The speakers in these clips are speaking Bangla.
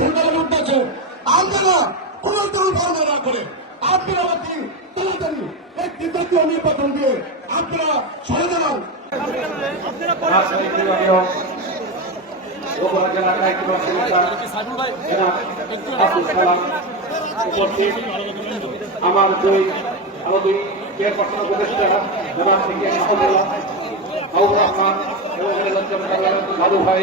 সরকারের নির্বাচন আপনারা পুনর্তন ধারণা না করে আপনারা অতি তাড়াতাড়ি একটি জাতীয় নির্বাচন দিয়ে আপনারা সরে দাঁড়ান। আমার দুই উপদেষ্টা ভাই।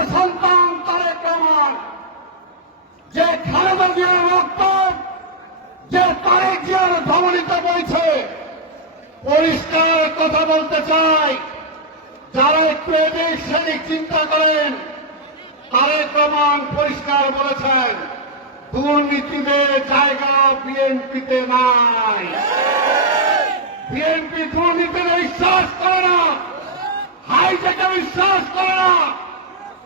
সুযোগ্য সন্তান তারেক রহমান। যে খালেদা জিয়ার রক্ত যে তারেক জিয়ার ধমনিতে বইছে। পরিষ্কার কথা বলতে চাই, যারা একটু এদের সৈনিক চিন্তা করেন, তারেক রহমান পরিষ্কার বলেছেন দুর্নীতিদের জায়গা বিএনপিতে নাই। বিএনপি দুর্নীতিতে বিশ্বাস করে না, হাইটেকে বিশ্বাস করে না।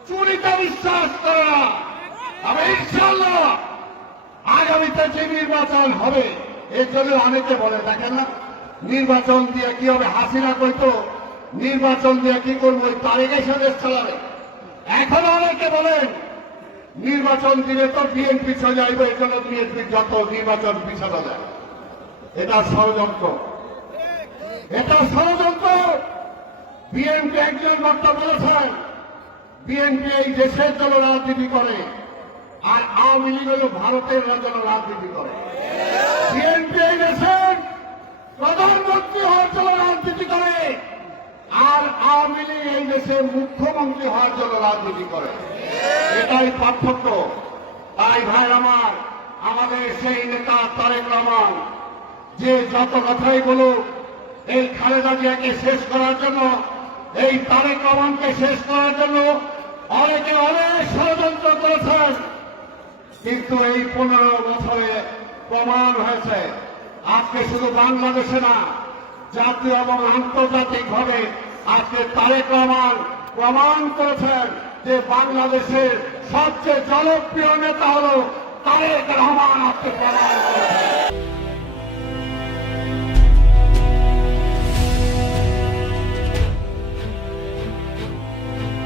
চুরিতে বিশ্বাস করে। তবে ইনশাল্লাহ আগামীতে যে নির্বাচন হবে, এর জন্য অনেকে বলে, দেখেন না, নির্বাচন দিয়ে কি হবে? হাসিনা কইতো, নির্বাচন দিয়ে কি করব? ওই তারিখে দেশ চালাবে। এখন অনেকে বলেন, নির্বাচন দিলে তো বিএনপি চলে যাইবে এই জন্য বিএনপির যত নির্বাচন পিছানো যায়। এটা ষড়যন্ত্র। এটা ষড়যন্ত্র। বিএনপি একজন বক্তা বলেছেন বিএনপি এই দেশের জন্য রাজনীতি করে, আর আওয়ামী লীগ হল ভারতের জন্য রাজনীতি করে। বিএনপি এই দেশের প্রধানমন্ত্রী হওয়ার জন্য রাজনীতি করে, আর আওয়ামী লীগ এই দেশের মুখ্যমন্ত্রী হওয়ার জন্য রাজনীতি করে। এটাই পার্থক্য। তাই ভাই আমার, আমাদের সেই নেতা তারেক রহমান, যে যত কথাই বলুক, এই খালেদা জিয়াকে শেষ করার জন্য, এই তারেক রহমানকে শেষ করার জন্য অনেকে অনেক ষড়যন্ত্র করেছেন, কিন্তু এই পনেরো বছরে প্রমাণ হয়েছে, আজকে শুধু বাংলাদেশে না জাতীয় এবং আন্তর্জাতিক ভাবে আজকে তারেক রহমান প্রমাণ করেছেন যে বাংলাদেশের সবচেয়ে জনপ্রিয় নেতা হল তারেক রহমান আজকে প্রমাণ করেছেন।